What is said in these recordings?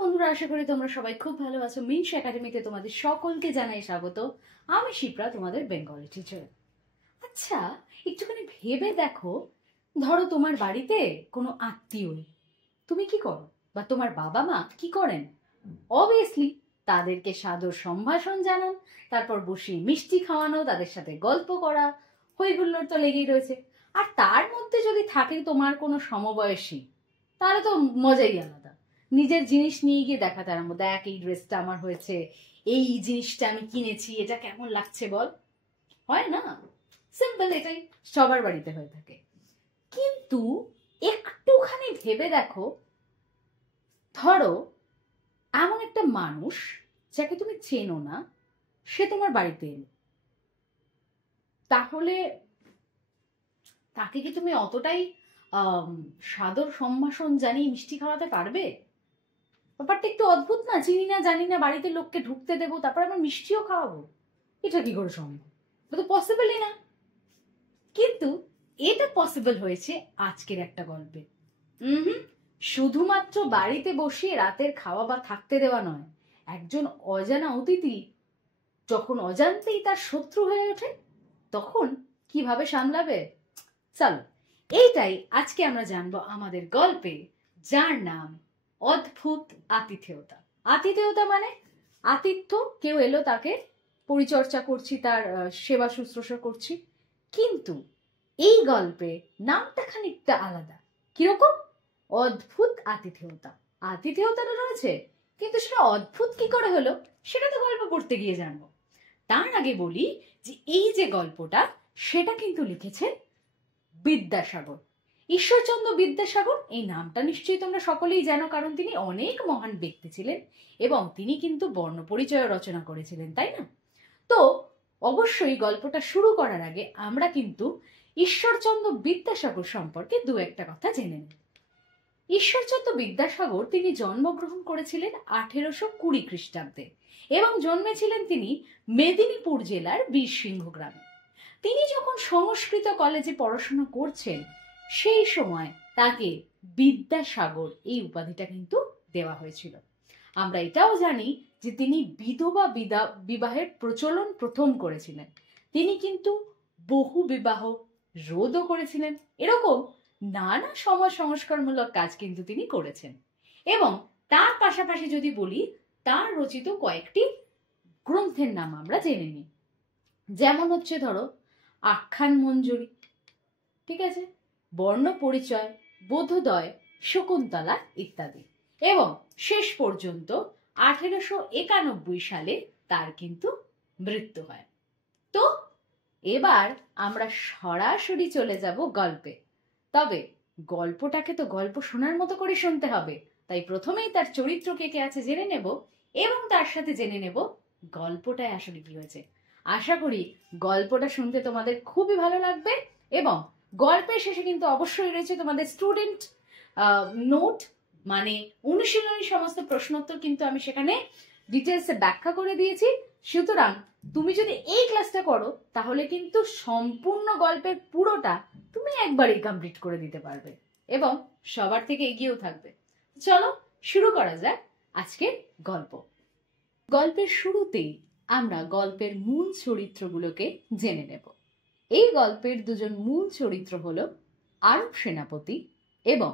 বন্ধুরা, আশা করি তোমরা সবাই খুব ভালো আছো। মিনস একাডেমিতে তোমাদের সকলকে জানাই স্বাগত। আমি শিপ্রা, তোমাদের বেঙ্গলি টিচার। আচ্ছা, একটুখানি ভেবে দেখো, ধরো তোমার বাড়িতে কোনো আত্মীয়, তুমি কি করো বা তোমার বাবা মা কি করেন? অবভিয়াসলি তাদেরকে সাদর সম্ভাষণ জানান, তারপর বসিয়ে মিষ্টি খাওয়ানো, তাদের সাথে গল্প করা, হই হুল্লোড় তো লেগেই রয়েছে। আর তার মধ্যে যদি থাকে তোমার কোনো সমবয়সী, তাহলে তো মজাই আলাদা। নিজের জিনিস নিয়ে গিয়ে দেখাতে আরম্ভ, দেখ এই ড্রেসটা আমার হয়েছে, এই জিনিসটা আমি কিনেছি, এটা কেমন লাগছে বল। হয় না? সিম্পল, এটাই সবার বাড়িতে হয়ে থাকে। কিন্তু একটুখানি ভেবে দেখো, ধরো এমন একটা মানুষ যাকে তুমি চেনো না, সে তোমার বাড়িতে এলো, তাহলে তাকে কি তুমি অতটাই সাদর সম্ভাষণ জানিয়ে মিষ্টি খাওয়াতে পারবে? ব্যাপারটা একটু অদ্ভুত না? চিনি না জানি না, বাড়িতে লোককে ঢুকতে দেবো, তারপর আবার মিষ্টিও খাওয়াবো, এটা কি করে সম্ভব? এটা তো পসিবলই না। কিন্তু এটা পসিবল হয়েছে আজকের একটা গল্পে। শুধুমাত্র বাড়িতে বসিয়ে রাতের খাওয়া বা থাকতে দেওয়া নয়, একজন অজানা অতিথি যখন অজান্তেই তার শত্রু হয়ে ওঠে, তখন কিভাবে সামলাবে? চলো, এইটাই আজকে আমরা জানবো আমাদের গল্পে, যার নাম অদ্ভুত আতিথেয়তা। আতিথেয়তা মানে আতিথ্য, কেউ এলো, তাকে পরিচর্যা করছি, তার সেবা শুশ্রূষা করছি। কিন্তু এই গল্পে নামটা খানিকটা আলাদা। কিরকম? অদ্ভুত আতিথেয়তা। আতিথেয়তাটা রয়েছে, কিন্তু সেটা অদ্ভুত কি করে হলো, সেটা তো গল্প পড়তে গিয়ে জানবো। তার আগে বলি যে এই যে গল্পটা, সেটা কিন্তু লিখেছেন বিদ্যাসাগর, ঈশ্বরচন্দ্র বিদ্যাসাগর। এই নামটা নিশ্চয়ই তোমরা সকলেই জানো, কারণ তিনি অনেক মহান ব্যক্তি ছিলেন এবং তিনি কিন্তু বর্ণপরিচয় রচনা করেছিলেন, তাই না? তো অবশ্যই গল্পটা শুরু করার আগে আমরা কিন্তু ঈশ্বরচন্দ্র বিদ্যাসাগর সম্পর্কে দু একটা কথা জেনে নেব। ঈশ্বরচন্দ্র বিদ্যাসাগর তিনি জন্মগ্রহণ করেছিলেন 1820 খ্রিস্টাব্দে এবং জন্মেছিলেন তিনি মেদিনীপুর জেলার বীরসিংহ গ্রামে। তিনি যখন সংস্কৃত কলেজে পড়াশোনা করছেন, সেই সময় তাকে বিদ্যাসাগর এই উপাধিটা কিন্তু দেওয়া হয়েছিল। আমরা এটাও জানি যে তিনি বিধবা বিবাহের প্রচলন প্রথম করেছিলেন। তিনি কিন্তু বহু বিবাহ রোধও করেছিলেন। এরকম নানা সমাজ সংস্কারমূলক কাজ কিন্তু তিনি করেছেন। এবং তার পাশাপাশি যদি বলি, তার রচিত কয়েকটি গ্রন্থের নাম আমরা জেনে নিই। যেমন হচ্ছে ধরো আখ্যান মঞ্জুরি, ঠিক আছে, বর্ণ পরিচয়, বোধোদয়, শকুন্তলা ইত্যাদি। এবং শেষ পর্যন্ত 1891 সালে তার কিন্তু মৃত্যু হয়। তো এবার আমরা সরাসরি চলে যাব গল্পে। তবে গল্পটাকে তো গল্প শোনার মতো করে শুনতে হবে, তাই প্রথমেই তার চরিত্র কে কে আছে জেনে নেব এবং তার সাথে জেনে নেব গল্পটায় আসলে কি হয়েছে। আশা করি গল্পটা শুনতে তোমাদের খুবই ভালো লাগবে। এবং গল্পের শেষে কিন্তু অবশ্যই রয়েছে তোমাদের স্টুডেন্ট নোট, মানে অনুশীলনী সমস্ত প্রশ্নোত্তর কিন্তু আমি সেখানে ডিটেলসে ব্যাখ্যা করে দিয়েছি। সুতরাং তুমি যদি এই ক্লাসটা করো, তাহলে কিন্তু সম্পূর্ণ গল্পের পুরোটা তুমি একবারই কমপ্লিট করে দিতে পারবে এবং সবার থেকে এগিয়েও থাকবে। চলো শুরু করা যাক আজকের গল্প। গল্পের শুরুতেই আমরা গল্পের মূল চরিত্রগুলোকে জেনে নেব। এই গল্পের দুজন মূল চরিত্র হলো আরব সেনাপতি এবং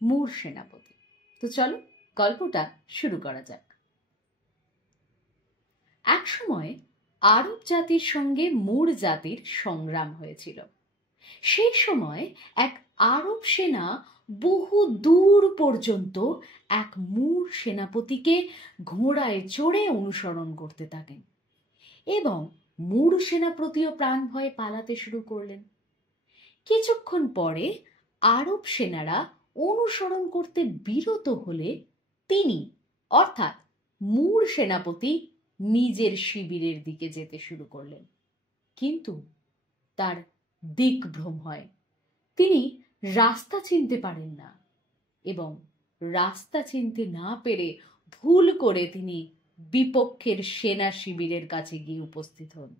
মুর সেনাপতি। তো চলো গল্পটা শুরু করা যাক। এক সময় আরব জাতির সঙ্গে মুর জাতির সংগ্রাম হয়েছিল। সেই সময় এক আরব সেনা বহু দূর পর্যন্ত এক মুর সেনাপতিকে ঘোড়ায় চড়ে অনুসরণ করতে থাকেন এবং মুর সেনাপতিও প্রাণ ভয়ে পালাতে শুরু করলেন। কিছুক্ষণ পরে আরব সেনারা অনুসরণ করতে বিরত হলে তিনি অর্থাৎ মুর সেনাপতি নিজের শিবিরের দিকে যেতে শুরু করলেন। কিন্তু তার দিকভ্রম হয়, তিনি রাস্তা চিনতে পারেন না এবং রাস্তা চিনতে না পেরে ভুল করে তিনি বিপক্ষের সেনা শিবিরের কাছে গিয়ে উপস্থিত হন।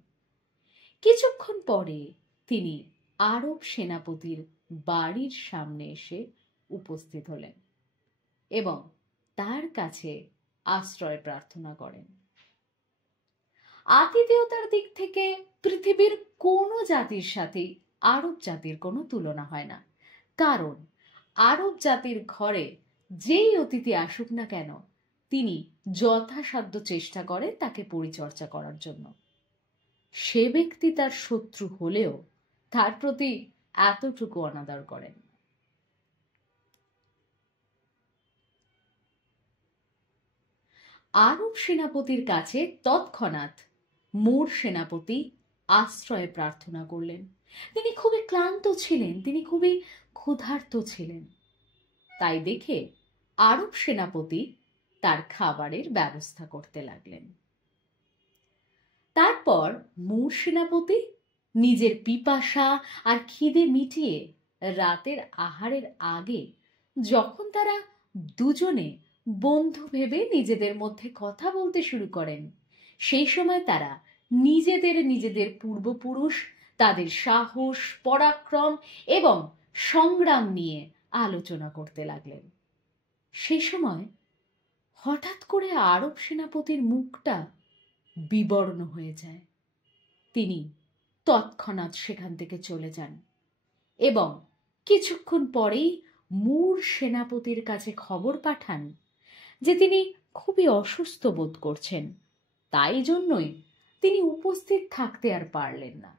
কিছুক্ষণ পরে তিনি আরব সেনাপতির বাড়ির সামনে এসে উপস্থিত হলেন এবং তার কাছে আশ্রয় প্রার্থনা করেন। আতিথেয়তার দিক থেকে পৃথিবীর কোনো জাতির সাথে আরব জাতির কোনো তুলনা হয় না, কারণ আরব জাতির ঘরে যেই অতিথি আসুক না কেন তিনি যথাসাধ্য চেষ্টা করে তাকে পরিচর্যা করার জন্য। সে ব্যক্তি তার শত্রু হলেও তার প্রতি এতটুকু অনাদর করেন। আরব সেনাপতির কাছে তৎক্ষণাৎ মোর সেনাপতি আশ্রয় প্রার্থনা করলেন। তিনি খুবই ক্লান্ত ছিলেন, তিনি খুবই ক্ষুধার্ত ছিলেন। তাই দেখে আরব সেনাপতি তার খাবারের ব্যবস্থা করতে লাগলেন। তারপর মোর সেনাপতি নিজের পিপাসা আর খিদে মিটিয়ে রাতের আহারের আগে, যখন তারা দুজনে বন্ধু ভেবে নিজেদের মধ্যে কথা বলতে শুরু করেন, সেই সময় তারা নিজেদের পূর্বপুরুষ, তাদের সাহস, পরাক্রম এবং সংগ্রাম নিয়ে আলোচনা করতে লাগলেন। সেই সময় হঠাৎ করে আরব সেনাপতির মুখটা বিবর্ণ হয়ে যায়। তিনি তৎক্ষণাৎ সেখান থেকে চলে যান এবং কিছুক্ষণ পরেই মুর সেনাপতির কাছে খবর পাঠান যে তিনি খুবই অসুস্থ বোধ করছেন, তাই জন্যই তিনি উপস্থিত থাকতে আর পারলেন না।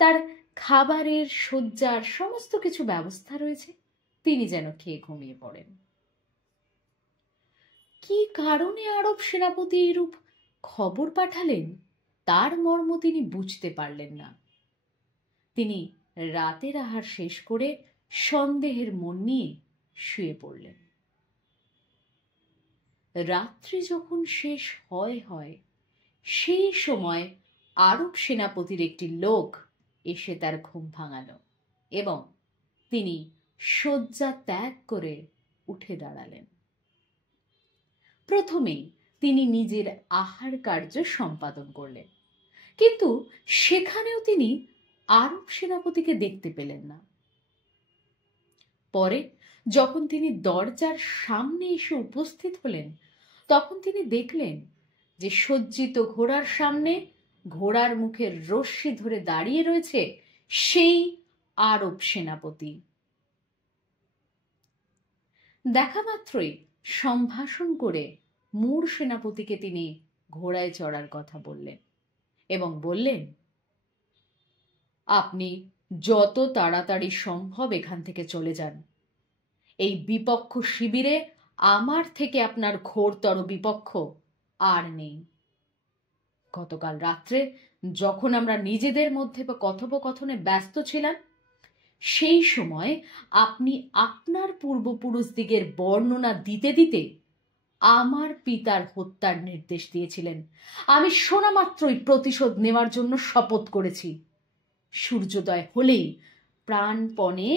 তার খাবারের, শয্যার সমস্ত কিছু ব্যবস্থা রয়েছে, তিনি যেন খেয়ে ঘুমিয়ে পড়েন। কি কারণে আরব সেনাপতি এরূপ খবর পাঠালেন তার মর্ম তিনি বুঝতে পারলেন না। তিনি রাতের আহার শেষ করে সন্দেহের মন নিয়ে শুয়ে পড়লেন। রাত্রি যখন শেষ হয় সেই সময় আরব সেনাপতির একটি লোক এসে তার ঘুম ভাঙালো এবং তিনি শয্যা ত্যাগ করে উঠে দাঁড়ালেন। প্রথমেই তিনি নিজের আহার কার্য সম্পাদন করলেন, কিন্তু সেখানেও তিনি আরব সেনাপতিকে দেখতে পেলেন না। পরে যখন তিনি দরজার সামনে এসে উপস্থিত হলেন, তখন তিনি দেখলেন যে সজ্জিত ঘোড়ার সামনে ঘোড়ার মুখের রশ্মি ধরে দাঁড়িয়ে রয়েছে সেই আরব সেনাপতি। দেখা মাত্রই সম্ভাষণ করে মুর সেনাপতিকে তিনি ঘোড়ায় চড়ার কথা বললেন এবং বললেন, আপনি যত তাড়াতাড়ি সম্ভব এখান থেকে চলে যান। এই বিপক্ষ শিবিরে আমার থেকে আপনার ঘোরতর বিপক্ষ আর নেই। গতকাল রাত্রে যখন আমরা নিজেদের মধ্যে কথোপকথনে ব্যস্ত ছিলাম, সেই সময় আপনি আপনার পূর্বপুরুষদিগের বর্ণনা দিতে দিতে আমার পিতার হত্যার নির্দেশ দিয়েছিলেন। আমি শোনা মাত্রই প্রতিশোধ নেওয়ার জন্য শপথ করেছি। সূর্যোদয় হলেই প্রাণপণে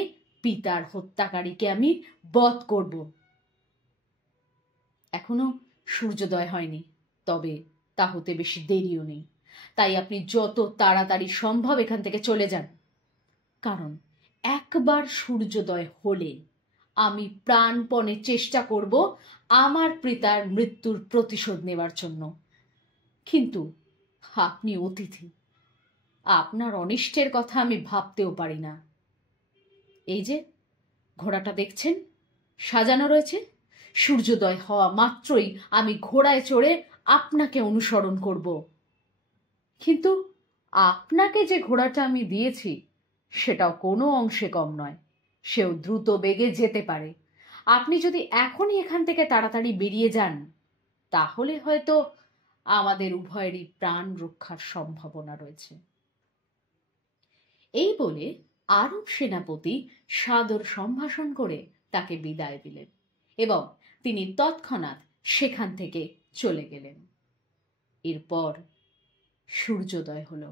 পিতার হত্যাকারীকে আমি বধ করব। এখনো সূর্যোদয় হয়নি, তবে তা হতে বেশি দেরিও নেই। তাই আপনি যত তাড়াতাড়ি সম্ভব এখান থেকে চলে যান, কারণ একবার সূর্যোদয় হলে আমি প্রাণপণে চেষ্টা করব আমার পিতার মৃত্যুর প্রতিশোধ নেওয়ার জন্য। কিন্তু আপনি অতিথি, আপনার অনিষ্টের কথা আমি ভাবতেও পারি না। এই যে ঘোড়াটা দেখছেন সাজানো রয়েছে, সূর্যোদয় হওয়া মাত্রই আমি ঘোড়ায় চড়ে আপনাকে অনুসরণ করব। কিন্তু আপনাকে যে ঘোড়াটা আমি দিয়েছি সেটাও কোনো অংশে কম নয়, সেও দ্রুত বেগে যেতে পারে। আপনি যদি এখনই এখান থেকে তাড়াতাড়ি বেরিয়ে যান, তাহলে হয়তো আমাদের উভয়েরই প্রাণ রক্ষার সম্ভাবনা রয়েছে। এই বলে আরব সেনাপতি সাদর সম্ভাষণ করে তাকে বিদায় দিলেন এবং তিনি তৎক্ষণাৎ সেখান থেকে চলে গেলেন। এরপর সূর্যোদয় হলো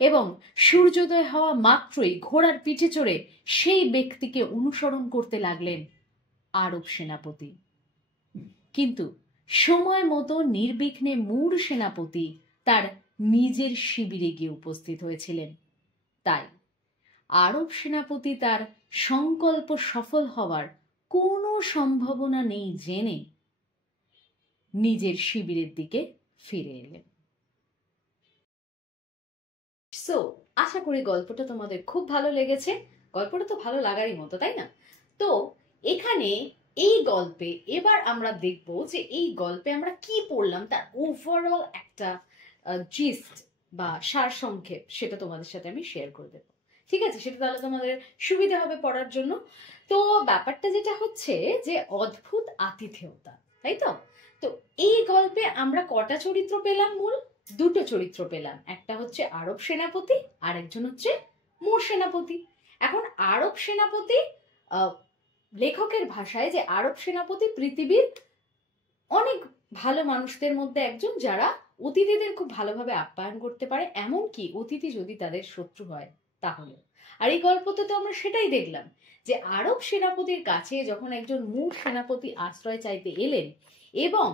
এবং সূর্যোদয় হওয়া মাত্রই ঘোড়ার পিঠে চড়ে সেই ব্যক্তিকে অনুসরণ করতে লাগলেন আরব সেনাপতি। কিন্তু সময় মতো নির্বিঘ্নে মুর সেনাপতি তার নিজের শিবিরে গিয়ে উপস্থিত হয়েছিলেন। তাই আরব সেনাপতি তার সংকল্প সফল হওয়ার কোনো সম্ভাবনা নেই জেনে নিজের শিবিরের দিকে ফিরে এলেন। সো আশা করি গল্পটা তোমাদের খুব ভালো লেগেছে। গল্পটা তো ভালো লাগারই মতো, তাই না? তো এখানে এই গল্পে এবার আমরা দেখব যে এই গল্পে আমরা কি পড়লাম, তার ওভারঅল একটা জিস্ট বা সারসংক্ষেপ সেটা তোমাদের সাথে আমি শেয়ার করে দেবো। ঠিক আছে? সেটা তাহলে তোমাদের সুবিধা হবে পড়ার জন্য। তো ব্যাপারটা যেটা হচ্ছে যে অদ্ভুত আতিথেয়তা, তাই তো? তো এই গল্পে আমরা কটা চরিত্র পেলাম? মূল দুটো চরিত্র পেলাম। একটা হচ্ছে আরব সেনাপতি, আর একজন হচ্ছে মোর সেনাপতি। এখন আরব সেনাপতি, লেখকের ভাষায় যে আরব সেনাপতি পৃথিবীর অনেক ভালো মানুষদের মধ্যে একজন, যারা অতিথিদের খুব ভালোভাবে আপ্যায়ন করতে পারে, এমনকি অতিথি যদি তাদের শত্রু হয় তাহলে। আর এই গল্পতে তো আমরা সেটাই দেখলাম যে আরব সেনাপতির কাছে যখন একজন মূর সেনাপতি আশ্রয় চাইতে এলেন এবং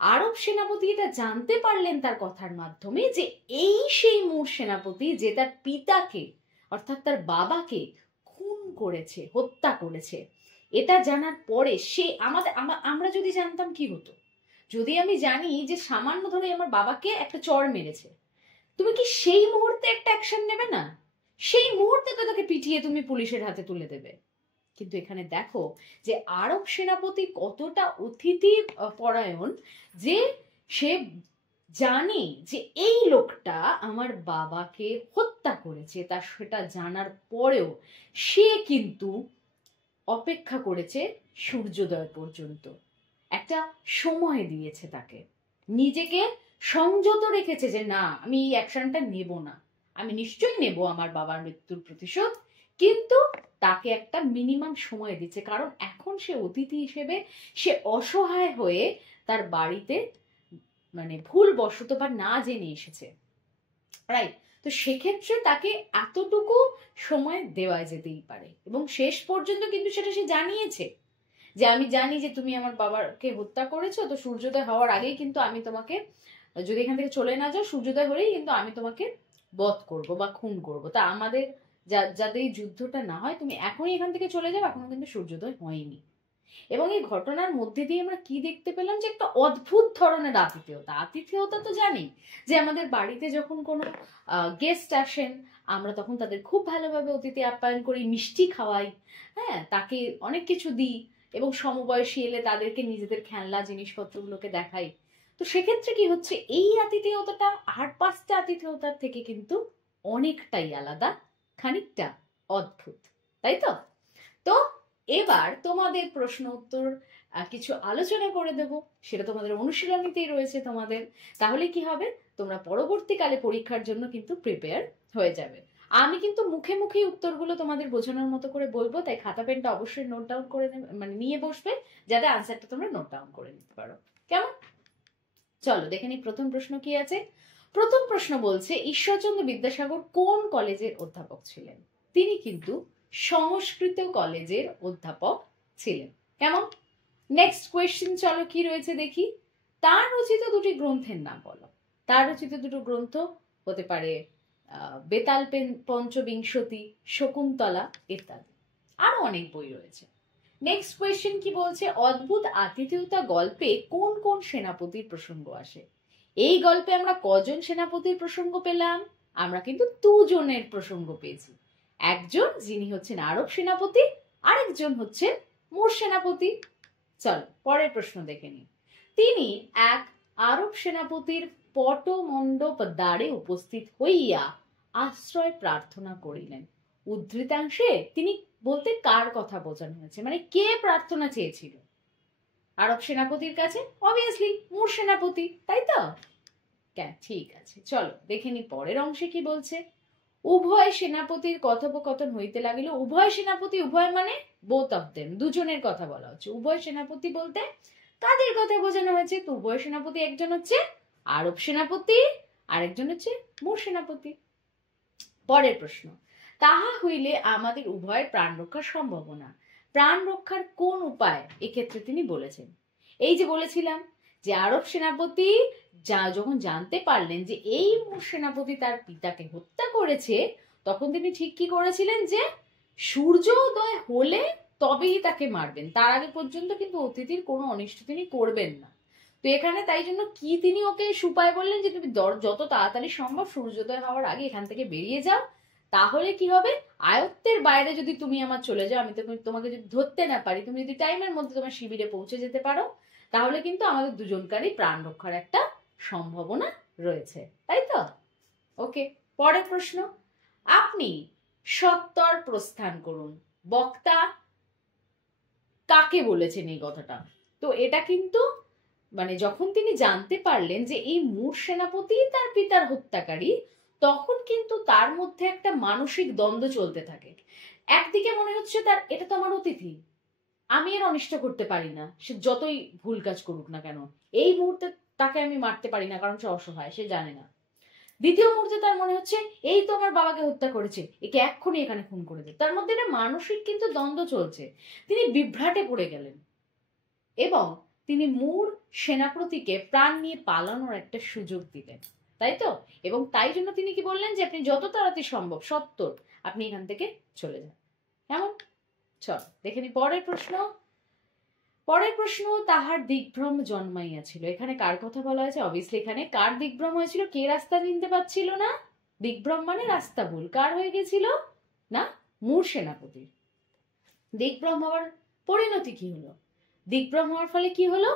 আরব সেনাপতি এটা জানতে পারলেন তার কথার মাধ্যমে যে এই সেই মূর সেনাপতি যে তার পিতাকে অর্থাৎ তার বাবাকে খুন করেছে, হত্যা করেছে, এটা জানার পরে সে আমরা যদি জানতাম কি হতো, যদি আমি জানি যে সামান্য ধরে আমার বাবাকে একটা চড় মেরেছে, তুমি কি সেই মুহূর্তে একটা অ্যাকশন নেবে না? সেই মুহূর্তে তো তাকে পিটিয়ে তুমি পুলিশের হাতে তুলে দেবে। কিন্তু এখানে দেখো যে আরব সেনাপতি কতটা অতিথি পরায়ণ, যে সে জানে যে এই লোকটা আমার বাবাকে হত্যা করেছে, তার সেটা জানার পরেও সে কিন্তু অপেক্ষা করেছে সূর্যোদয় পর্যন্ত, একটা সময় দিয়েছে তাকে, নিজেকে সংযত রেখেছে যে না আমি এই অ্যাকশনটা নেব না, আমি নিশ্চয়ই নেব আমার বাবার মৃত্যুর প্রতিশোধ, কিন্তু তাকে একটা মিনিমাম সময় দিচ্ছে, কারণ এখন সে অতিথি হিসেবে সে অসহায় হয়ে তার বাড়িতে মানে ভুল বশত বা না জেনে এসেছে, রাইট? তো সেক্ষেত্রে তাকে এতটুকু সময় দেওয়া যেতেই পারে, এবং শেষ পর্যন্ত কিন্তু সেটা সে জানিয়েছে যে আমি জানি যে তুমি আমার বাবাকে হত্যা করেছো, তো সূর্যোদয় হওয়ার আগেই কিন্তু আমি তোমাকে, যদি এখান থেকে চলে না যাও সূর্যোদয় হলেই কিন্তু আমি তোমাকে বধ করব বা খুন করব, তা আমাদের যাতে এই যুদ্ধটা না হয় তুমি এখনই এখান থেকে চলে যাও, এখনো কিন্তু সূর্যোদয় হয়নি। এবং এই ঘটনার মধ্যে দিয়ে আমরা কি দেখতে পেলাম যে একটা অদ্ভুত ধরনের আতিথেয়তা। আতিথেয়তা তো জানি যে আমাদের বাড়িতে যখন কোনো গেস্ট আসেন আমরা তখন তাদের খুব ভালোভাবে অতিথি আপ্যায়ন করি, মিষ্টি খাওয়াই, হ্যাঁ, তাকে অনেক কিছু দিই, এবং সমবয়সী এলে তাদেরকে নিজেদের খেলনা জিনিসপত্রগুলোকে দেখাই। তো সেক্ষেত্রে কি হচ্ছে, এই আতিথেয়তাটা আর 5টা আতিথেয়তার থেকে কিন্তু অনেকটাই আলাদা, খানিকটা অদ্ভুত, তাই তো? তো এবার তোমাদের প্রশ্ন উত্তর কিছু আলোচনা করে দেব, সেটা তোমাদের অনুশীলনীতেই রয়েছে তোমাদের। তাহলে কি হবে, তোমরা পরবর্তীকালে পরীক্ষার জন্য কিন্তু প্রিপেয়ার হয়ে যাবে। আমি কিন্তু মুখে মুখে উত্তরগুলো তোমাদের বোঝানোর মতো করে বলবো, তাই খাতা পেনটা অবশ্যই নোট ডাউন করে মানে নিয়ে বসবে, যাতে আনসারটা তোমরা নোট ডাউন করে নিতে পারো। কেমন? চলো দেখে নি প্রথম প্রশ্ন কি আছে। প্রথম প্রশ্ন বলছে ঈশ্বরচন্দ্র বিদ্যাসাগর কোন কলেজের অধ্যাপক ছিলেন? তিনি কিন্তু সংস্কৃত কলেজের অধ্যাপক ছিলেন। কেমন? নেক্সট কোয়েশ্চেন, চলো কি রয়েছে দেখি। তার রচিত দুটি গ্রন্থের নাম বলো। তার রচিত দুটো গ্রন্থ হতে পারে বেতাল পঞ্চবিংশতি, শকুন্তলা ইত্যাদি, আরো অনেক বই রয়েছে। নেক্সট কোয়েশ্চেন কি বলছে, অদ্ভুত আতিথেয়তা গল্পে কোন কোন সেনাপতির প্রসঙ্গ আসে? এই গল্পে আমরা কজন সেনাপতির প্রসঙ্গ পেলাম? আমরা কিন্তু 2 জনের প্রসঙ্গ পেয়েছি। একজন যিনি হচ্ছেন আরব সেনাপতি, আরেকজন হচ্ছেন মোর সেনাপতি। চল পরের প্রশ্ন দেখে নি। তিনি এক আরব সেনাপতির পটমণ্ডপ দ্বারে উপস্থিত হইয়া আশ্রয় প্রার্থনা করিলেন। উদ্ধৃতাংশে তিনি বলতে কার কথা বোঝানো হয়েছে, মানে কে প্রার্থনা চেয়েছিল? আরব সেনাপতির কাছে, অবভিয়াসলি মোর সেনাপতি, তাই তো? ঠিক আছে, চলো দেখে নি পরের অংশে কি বলছে। উভয় সেনাপতির কথোপকথন হইতে লাগিল। উভয় সেনাপতি, উভয় মানে বোথ অফ দেম, দুজনের কথা বলা হচ্ছে। উভয় সেনাপতি বলতে কাদের কথা বোঝানো হয়েছে? তো উভয় সেনাপতি, একজন হচ্ছে আরব সেনাপতি, আরেকজন হচ্ছে মোর সেনাপতি। পরের প্রশ্ন, তাহা হইলে আমাদের উভয়ের প্রাণ রক্ষার সম্ভাবনা। প্রাণ রক্ষার কোন উপায় এক্ষেত্রে তিনি বলেছেন? এই যে বলেছিলাম যে আরব সেনাপতি যখন জানতে পারলেন যে এই মোর সেনাপতি তার পিতাকে হত্যা করেছে, তখন তিনি ঠিক কি করেছিলেন যে সূর্যোদয় হলে তবেই তাকে মারবেন, তার আগে পর্যন্ত কিন্তু অতিথির কোনো অনিষ্ট তিনি করবেন না। তো এখানে তাই জন্য কি তিনি ওকে সুপায় বললেন যে তুমি যত তাড়াতাড়ি সম্ভব সূর্যোদয় হওয়ার আগে এখান থেকে বেরিয়ে যাও, তাহলে কি হবে, আয়ত্তের বাইরে যদি তুমি আমার চলে যাও, আমি তোমাকে যদি ধরতে না পারি, তুমি যদি টাইমের মধ্যে তোমার শিবিরে পৌঁছে যেতে পারো, তাহলে কিন্তু আমাদের দুজনকারই প্রাণ রক্ষার একটা সম্ভাবনা রয়েছে, তাই তো? ওকে, পরের প্রশ্ন, আপনি সত্বর প্রস্থান করুন। বক্তা কাকে বলেছেন এই কথাটা? তো এটা কিন্তু মানে যখন তিনি জানতে পারলেন যে এই মূঢ় সেনাপতি তার পিতার হত্যাকারী, তখন কিন্তু তার মধ্যে একটা মানসিক দ্বন্দ্ব চলতে থাকে। একদিকে মনে হচ্ছে তার এটা তো আমার অতিথি, আমি এর অনিষ্ট করতে পারি না, সে যতই ভুল কাজ করুক না কেন, এই মুহূর্তে তাকে আমি মারতে পারি না কারণ সে অসহায়, সে জানে না। দ্বিতীয় মুহূর্তে তার মনে হচ্ছে এই তো আমার বাবাকে হত্যা করেছে, একে এক্ষুনি এখানে খুন করে দে। তার মধ্যে একটা মানসিক কিন্তু দ্বন্দ্ব চলছে। তিনি বিভ্রাটে পড়ে গেলেন এবং তিনি মূঢ় সেনাপতিকে প্রাণ নিয়ে পালানোর একটা সুযোগ দিলেন, তাই তো? এবং তাই জন্য তিনি কি বললেন যে আপনি যত তাড়াতাড়ি সম্ভব সত্তর আপনি এখান থেকে চলে যান। কেমন? চল দেখে নি পরের প্রশ্ন। পরের প্রশ্ন, তাহার দিগ্ভ্রম জন্মাইয়াছিল। এখানে কার কথা বলা হয়েছে? অবভিয়াসলি এখানে কার দিগ্ভ্রম হয়েছিল? কে রাস্তা চিনতে পারছিল না? দিগ্ভ্রম মানে রাস্তা ভুল। কার হয়ে গেছিল? না, মূঢ় সেনাপতির। দিগ্ভ্রম হওয়ার পরিণতি কি হলো? দিগ্ভ্রম হওয়ার ফলে কি হলো?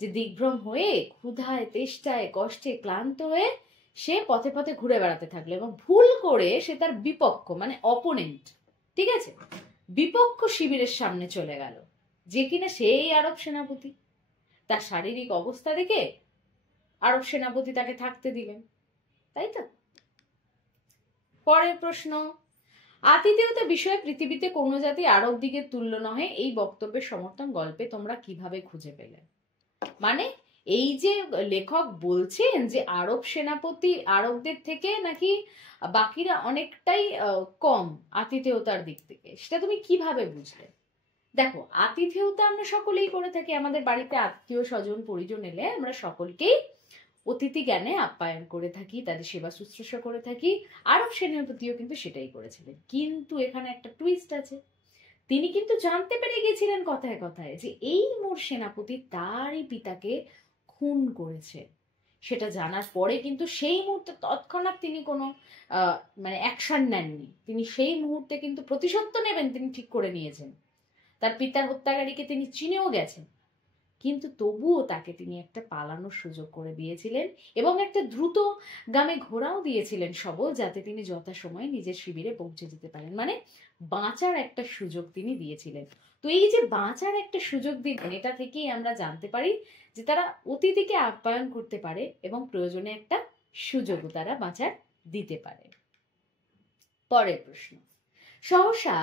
যে দিগ্ভ্রম হয়ে ক্ষুধায় তেষ্টায় কষ্টে ক্লান্ত হয়ে সে পথে পথে ঘুরে বেড়াতে থাকলো এবং ভুল করে সে তার বিপক্ষ মানে অপোনেন্ট, ঠিক আছে, বিপক্ষ শিবিরের সামনে চলে গেল, যে কিনা সেই আরব সেনাপতি। তার শারীরিক অবস্থা দেখে আরব সেনাপতি তাকে থাকতে দিলেন, তাই তো? পরের প্রশ্ন, আতিথেয়তা বিষয়ে পৃথিবীতে কোন জাতি আরব দিকের তুল্য নহে, এই বক্তব্যের সমর্থন গল্পে তোমরা কিভাবে খুঁজে পেলে? মানে এই যে লেখক বলছেন যে আরব সেনাপতি আরবদের থেকে নাকি বাকিরা অনেকটাই কম আতিথেয়তার দিক থেকে, সেটা তুমি কিভাবে বুঝলে? দেখো, আতিথেয়তা আমরা সকলেই করে থাকি। আমাদের বাড়িতে আত্মীয় স্বজন পরিজন এলে আমরা সকলকেই অতিথি জ্ঞানে আপ্যায়ন করে থাকি, তাদের সেবা শুশ্রূষা করে থাকি। আরব সেনাপতিও কিন্তু সেটাই করেছিলেন। কিন্তু এখানে একটা টুইস্ট আছে। তিনি কিন্তু জানতে পেরে গেছিলেন কথায় কথায় যে এই মোর সেনাপতি তারই পিতাকে খুন করেছে। সেটা জানার পরে কিন্তু সেই মুহূর্তে তৎক্ষণাৎ তিনি কোনো মানে অ্যাকশন নেননি। তিনি সেই মুহূর্তে কিন্তু প্রতিশোধ তো নেবেন, তিনি ঠিক করে নিয়েছেন। তার পিতার হত্যাকারীকে তিনি চিনেও গেছেন, কিন্তু তবুও তাকে তিনি একটা পালানোর সুযোগ করে দিয়েছিলেন এবং একটা দ্রুত গামে ঘোড়াও দিয়েছিলেন সবল, যাতে তিনি যথাসময়ে নিজের শিবিরে পৌঁছে যেতে পারেন। মানে বাঁচার একটা সুযোগ তিনি দিয়েছিলেন। তো এই যে বাঁচার একটা সুযোগ দিলেন, এটা থেকেই আমরা জানতে পারি যে তারা অতিথিকে আপ্যায়ন করতে পারে এবং প্রয়োজনে একটা সুযোগও তারা বাঁচার দিতে পারে। পরের প্রশ্ন, সহসা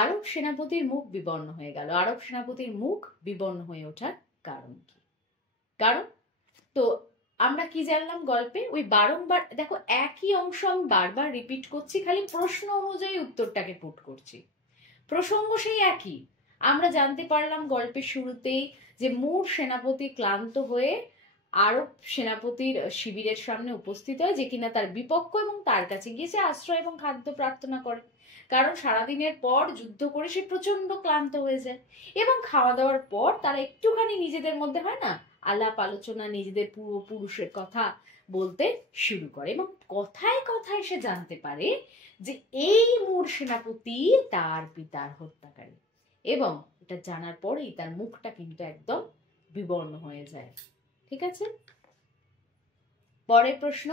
আরব সেনাপতির মুখ বিবর্ণ হয়ে গেল। আরব সেনাপতির মুখ বিবর্ণ হয়ে ওঠার কারণ কি? কারণ তো আমরা কি জানলাম গল্পে? ওই বারংবার দেখো একই অংশ আমি বারবার রিপিট করছি, খালি প্রশ্ন অনুযায়ী উত্তরটাকে পুট করছি। প্রসঙ্গ সেই একই। আমরা জানতে পারলাম গল্পের শুরুতেই যে মূঢ় সেনাপতি ক্লান্ত হয়ে আরব সেনাপতির শিবিরের সামনে উপস্থিত হয়, যে কিনা তার বিপক্ষ, এবং তার কাছে গিয়ে সে আশ্রয় এবং খাদ্য প্রার্থনা করে। কারণ সারাদিনের পর যুদ্ধ করে সে প্রচন্ড ক্লান্ত হয়ে যায় এবং খাওয়া দাওয়ার পর তারা একটুখানি নিজেদের মধ্যে হয় না আলাপ আলোচনা, নিজেদের পূর্বপুরুষের কথা বলতে শুরু করে এবং কথায় কথায় সে জানতে পারে যে এই মূঢ় সেনাপতি তার পিতার হত্যাকারী, এবং এটা জানার পরেই তার মুখটা কিন্তু একদম বিবর্ণ হয়ে যায়। ঠিক আছে? পরের প্রশ্ন,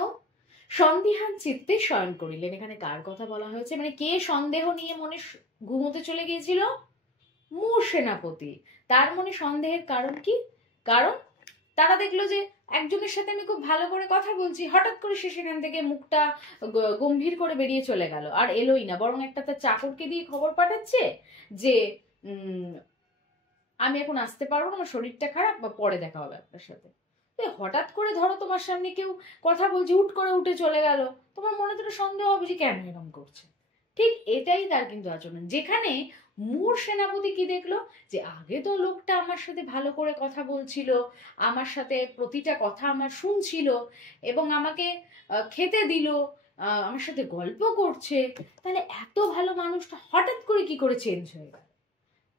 সন্দিহান চিত্তে শয়ন করিলেন। এখানে কার কথা বলা হয়েছে? মানে কে সন্দেহ নিয়ে মনে ঘুমোতে চলে গিয়েছিল? মূঢ় সেনাপতি। তার মনে সন্দেহের কারণ কি? কারণ তারা দেখলো যে একজনের সাথে আমি খুব ভালো করে কথা বলছি, হঠাৎ করে সে সেখান থেকে মুখটা গম্ভীর করে বেরিয়ে চলে গেল, আর এলোই না, বরং একটা তার চাকরকে দিয়ে খবর পাঠাচ্ছে যে আমি এখন আসতে পারবো না, আমার শরীরটা খারাপ, বা পরে দেখা হবে আপনার সাথে। হঠাৎ করে ধরো তোমার সামনে কেউ কথা বলছে, হুট করে উঠে চলে গেল, তোমার মনে তো সন্দেহ হবে যে কেন এরকম করছে। ঠিক এটাই তার কিন্তু আচরণ। যেখানে মূঢ় সেনাপতি কি দেখলো যে আগে তো লোকটা আমার সাথে ভালো করে কথা বলছিল, আমার সাথে প্রতিটা কথা আমার শুনছিল এবং আমাকে খেতে দিল, আমার সাথে গল্প করছে, তাহলে এত ভালো মানুষটা হঠাৎ করে কি করে চেঞ্জ হয়ে গেল?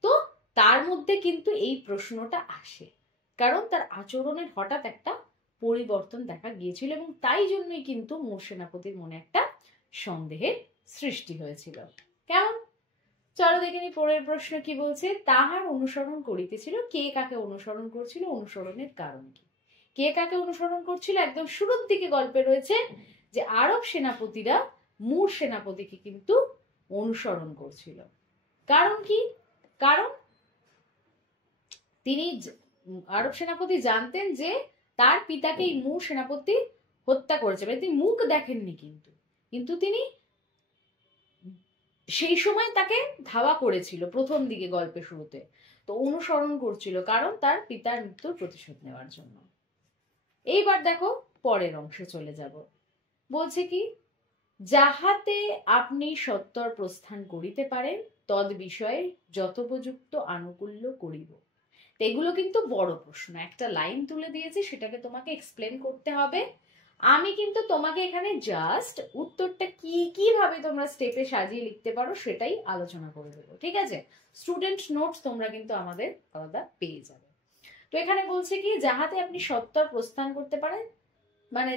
তো তার মধ্যে কিন্তু এই প্রশ্নটা আসে। কারণ তার আচরণের হঠাৎ একটা পরিবর্তন দেখা গিয়েছিল এবং তাই জন্যই কিন্তু মোর সেনাপতির মনে একটা সন্দেহের সৃষ্টি হয়েছিল। কেমন? চলো দেখে নি পরের প্রশ্ন কি বলছে। তাহার অনুসরণ করিতেছিল, কে কাকে অনুসরণ করছিল, অনুসরণের কারণ কি? কে কাকে অনুসরণ করছিল একদম শুরুর দিকে গল্পে রয়েছে যে আরব সেনাপতিরা মুর সেনাপতিকে কিন্তু অনুসরণ করছিল। কারণ কি? কারণ তিনি আরব সেনাপতি জানতেন যে তার পিতাকে এই মুর সেনাপতি হত্যা করেছে, মানে তিনি মুখ দেখেননি কিন্তু কিন্তু তিনি সেই সময় তাকে ধাওয়া করেছিল প্রথম দিকে গল্পের শুরুতে, তো অনুসরণ করছিল কারণ তার পিতার মৃত্যুর প্রতিশোধ নেওয়ার জন্য। এইবার দেখো পরের অংশে চলে যাব। বলছে কি, যাহাতে আপনি সত্তর প্রস্থান করিতে পারেন তদ বিষয়ে যথোপযুক্ত আনুকূল্য করিব। এগুলো কিন্তু বড় প্রশ্ন, একটা লাইন তুলে দিয়েছি, সেটাকে তোমাকে এক্সপ্লেন করতে হবে। আমি কিন্তু তোমাকে এখানে জাস্ট উত্তরটা কি কিভাবে তোমরা স্টেপে সাজিয়ে লিখতে পারো সেটাই আলোচনা করে দেবো, ঠিক আছে? স্টুডেন্ট নোটস তোমরা কিন্তু আমাদের আলাদা পেয়ে যাবে। তো এখানে বলছে কি, যাহাতে আপনি সত্তর প্রস্থান করতে পারেন, মানে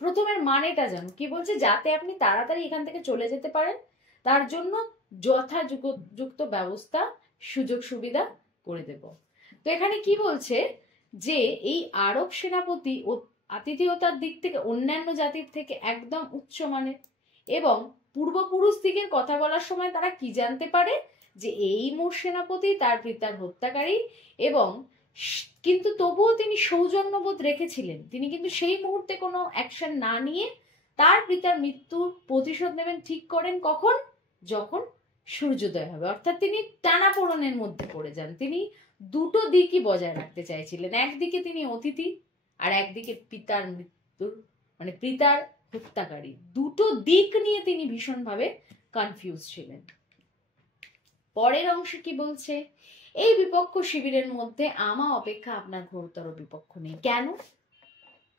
প্রথমের মানেটা জানো কি বলছে, যাতে আপনি তাড়াতাড়ি এখান থেকে চলে যেতে পারেন তার জন্য যথাযুক্ত ব্যবস্থা সুযোগ সুবিধা করে দেব। তো এখানে কি বলছে যে এই আরব সেনাপতি ও আতিথেয়তার দিক থেকে অন্যান্য জাতির থেকে একদম উচ্চমানের, এবং পূর্বপুরুষ দিকের কথা বলার সময় তারা কি জানতে পারে যে এই মোর সেনাপতি তার পিতার হত্যাকারী, এবং কিন্তু তবুও তিনি সৌজন্যবোধ রেখেছিলেন, তিনি কিন্তু সেই মুহূর্তে কোনো অ্যাকশন না নিয়ে তার পিতার মৃত্যুর প্রতিশোধ নেবেন ঠিক করেন কখন, যখন সূর্যোদয় হবে। অর্থাৎ তিনি টানাপোড়েনের মধ্যে পড়ে যান, তিনি দুটো দিকই বজায় রাখতে চাইছিলেন, একদিকে তিনি অতিথি আর একদিকে পিতার মৃত্যুর মানে পিতার হত্যাকারী, দুটো দিক নিয়ে তিনি ভীষণভাবে কনফিউজ ছিলেন। পরের অংশে কি বলছে, এই বিপক্ষ শিবিরের মধ্যে আমা অপেক্ষা আপনার ঘোরতর বিপক্ষ নেই। কেন?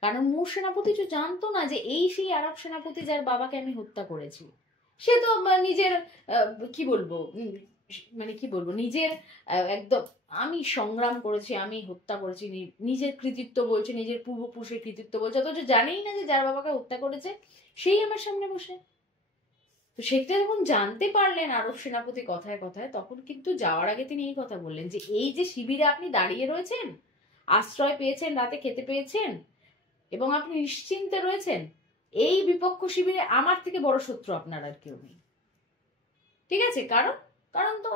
কারণ মুর সেনাপতি তো জানতো না যে এই সেই আরব সেনাপতি যার বাবাকে আমি হত্যা করেছি। সে তো নিজের কি বলবো মানে কি বলবো নিজের একদম আমি সংগ্রাম করেছি, আমি হত্যা করেছি, নিজের কৃতিত্ব বলছে, নিজের পূর্বপুরুষের কৃতিত্ব বলছে, অথচ জানেই না যে যার বাবাকে হত্যা করেছে সেই আমার সামনে বসে। তো সেটা যখন জানতে পারলেন আরব সেনাপতি কথায় কথায়, তখন কিন্তু যাওয়ার আগে তিনি এই কথা বললেন যে এই যে শিবিরে আপনি দাঁড়িয়ে রয়েছেন, আশ্রয় পেয়েছেন, রাতে খেতে পেয়েছেন এবং আপনি নিশ্চিন্তে রয়েছেন, এই বিপক্ষ শিবিরে আমার থেকে বড় শত্রু আপনার আর কেউ নেই। ঠিক আছে? কারণ কারণ তো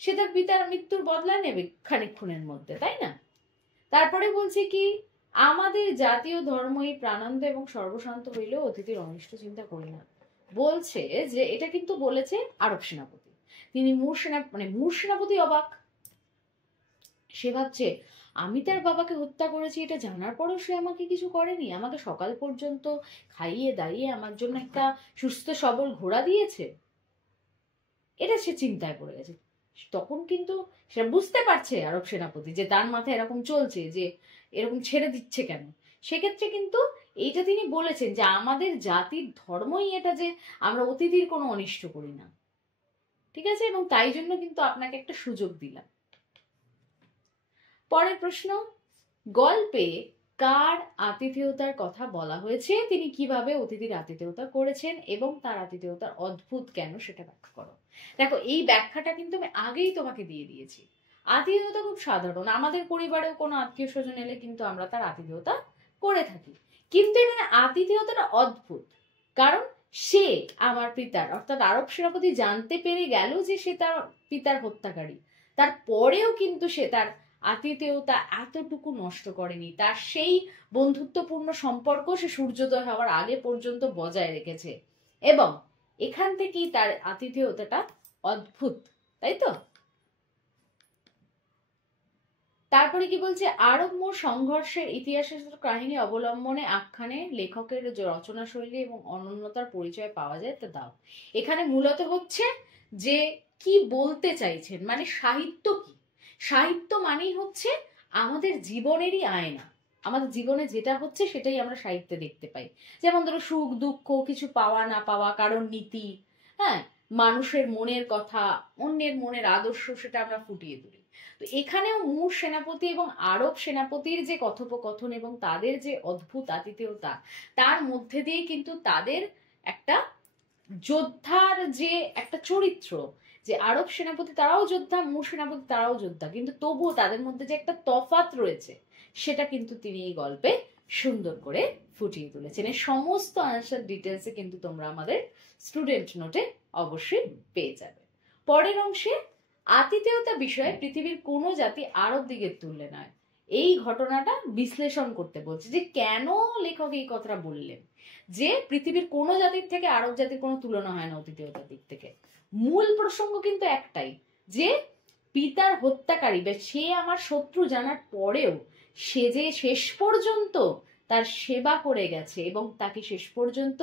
সে তার পিতার মৃত্যুর বদলা নেবে খানিকক্ষণের মধ্যে, তাই না? তারপরে বলছে কি, আমাদের জাতীয় ধর্মই প্রাণান্ত এবং সর্বশান্ত হইলেও অতিথির অনিষ্ট চিন্তা করি না। বলছে যে এটা কিন্তু বলেছে আরব সেনাপতি, তিনি মুর সেনাপতি অবাক। সে ভাবছে আমি তার বাবাকে হত্যা করেছি এটা জানার পরেও সে আমাকে কিছু করেনি, আমাকে সকাল পর্যন্ত খাইয়ে দাইয়ে আমার জন্য একটা সুস্থ সবল ঘোড়া দিয়েছে। এটা সে চিন্তায় পড়ে গেছে। তখন কিন্তু সে বুঝতে পারছে আরব সেনাপতি যে তার মাথায় এরকম চলছে, যে এরকম ছেড়ে দিচ্ছে কেন। সেক্ষেত্রে কিন্তু এইটা তিনি বলেছেন যে আমাদের জাতির ধর্মই এটা যে আমরা অতিথির কোনো অনিষ্ট করি না, ঠিক আছে, এবং তাই জন্য কিন্তু আপনাকে একটা সুযোগ দিলাম। পরের প্রশ্ন, গল্পে কার আতিথেয়তার কথা বলা হয়েছে, তিনি কিভাবে অতিথির আতিথেয়তা করেছেন এবং তার আতিথেয়তার অদ্ভুত কেন সেটা ব্যাখ্যা করো। দেখো এই ব্যাখ্যাটা কিন্তু আমি আগেই তোমাকে দিয়ে দিয়েছি। আতিথেয়তা খুব সাধারণ, আমাদের পরিবারেও কোনো আত্মীয় স্বজন এলে কিন্তু আমরা তার আতিথেয়তা করে থাকি, কিন্তু এখানে আতিথেয়তাটা অদ্ভুত। কারণ সে আমার পিতার অর্থাৎ আরব সেনাপতি জানতে পেরে গেল যে সে তার পিতার হত্যাকারী, তারপরেও কিন্তু সে তার আতিথেয়তা এতটুকু নষ্ট করেনি, তার সেই বন্ধুত্বপূর্ণ সম্পর্ক সে সূর্যোদয় হওয়ার আগে পর্যন্ত বজায় রেখেছে, এবং এখান থেকেই তার আতিথেয়তাটা অদ্ভুত, তাই তো? তারপরে কি বলছে, আরব মোর সংঘর্ষের ইতিহাসের কাহিনী অবলম্বনে আখ্যানে লেখকের রচনা শৈলী এবং অনন্যতার পরিচয় পাওয়া যায় তা দাও। এখানে মূলত হচ্ছে যে কি বলতে চাইছেন, মানে সাহিত্য কি, সাহিত্য মানেই হচ্ছে আমাদের জীবনেরই আয়না, আমাদের জীবনে যেটা হচ্ছে সেটাই আমরা সাহিত্যে দেখতে পাই। যেমন ধরো সুখ দুঃখ, কিছু পাওয়া না পাওয়া, কারণ নীতি, হ্যাঁ, মানুষের মনের কথা, অন্যের মনের আদর্শ, সেটা আমরা ফুটিয়ে তুলি। তো এখানেও মুর সেনাপতি এবং আরব সেনাপতির যে কথোপকথন এবং তাদের যে অদ্ভুত আতিথেয়তা, তার মধ্যে দিয়ে কিন্তু তাদের একটা যোদ্ধার যে একটা চরিত্র, যে আরব সেনাপতি তারাও যোদ্ধা, মুর সেনাপতি তারাও যোদ্ধা, কিন্তু তবুও তাদের মধ্যে যে একটা তফাৎ রয়েছে সেটা কিন্তু তিনি এই গল্পে সুন্দর করে ফুটিয়ে তুলেছেন। এই সমস্ত আনসার ডিটেলসে কিন্তু তোমরা আমাদের স্টুডেন্ট নোটে অবশ্যই পেয়ে যাবে। পরের অংশে আতিথেয়তা বিষয়ে পৃথিবীর কোনো জাতি আরব দিকের তুললে নয়, এই ঘটনাটা বিশ্লেষণ করতে বলছে যে কেন লেখক এই কথাটা বললেন যে পৃথিবীর কোনো জাতির থেকে আরব জাতির কোনো তুলনা হয় না আতিথেয়তার দিক থেকে। মূল প্রসঙ্গ কিন্তু একটাই, যে পিতার হত্যাকারী বা সে আমার শত্রু জানার পরেও সে যে শেষ পর্যন্ত তার সেবা করে গেছে এবং তাকে শেষ পর্যন্ত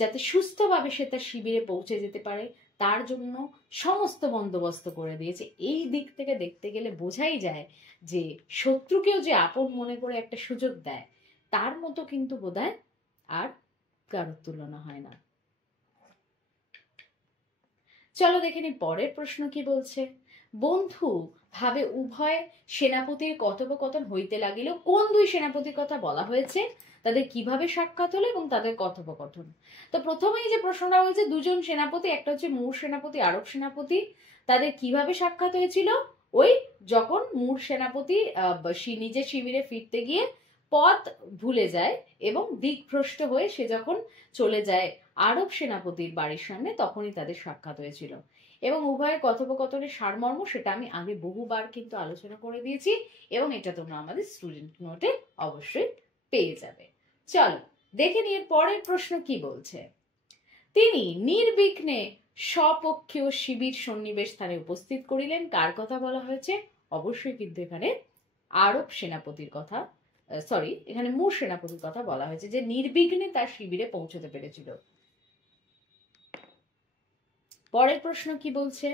যাতে সুস্থভাবে সে তার শিবিরে পৌঁছে যেতে পারে তার জন্য সমস্ত বন্দোবস্ত করে দিয়েছে। এই দিক থেকে দেখতে গেলে বোঝাই যায় যে শত্রুকেও যে আপন মনে করে একটা সুযোগ দেয়, তার মতো কিন্তু বোধহয় আর কারোর তুলনা হয় না। চলো দেখে নি পরের প্রশ্ন কি বলছে। বন্ধু ভাবে উভয় সেনাপতির কথোপকথন হইতে লাগিল। কোন দুই সেনাপতির কথা বলা হয়েছে, তাদের কিভাবে সাক্ষাৎ হলো এবং তাদের কথোপকথন। তো প্রথমেই যে প্রশ্নটা হয়েছে, দুজন সেনাপতি, একটা হচ্ছে মুর সেনাপতি, আরব সেনাপতি, তাদের কিভাবে সাক্ষাৎ হয়েছিল, ওই যখন মুর সেনাপতি নিজের শিবিরে ফিরতে গিয়ে পথ ভুলে যায় এবং দিকভ্রষ্ট হয়ে সে যখন চলে যায় আরব সেনাপতির বাড়ির সামনে, তখনই তাদের সাক্ষাৎ হয়েছিল। এবং উভয়ের কথোপকথনের সারমর্ম সেটা আমি আগে বহুবার কিন্তু আলোচনা করে দিয়েছি এবং এটা তোমরা আমাদের স্টুডেন্ট নোটে অবশ্যই পেয়ে যাবে। চলো দেখে নিয়ে পরের প্রশ্ন কি বলছে। তিনি নির্বিঘ্নে স্বপক্ষীয় শিবির সন্নিবেশ স্থানে উপস্থিত করিলেন। কার কথা বলা হয়েছে? অবশ্যই কিন্তু এখানে আরব সেনাপতির কথা, সরি এখানে মুর সেনাপতির কথা বলা হয়েছে, যে নির্বিঘ্নে তার শিবিরে পৌঁছতে পেরেছিল। পরের প্রশ্ন কি বলছে,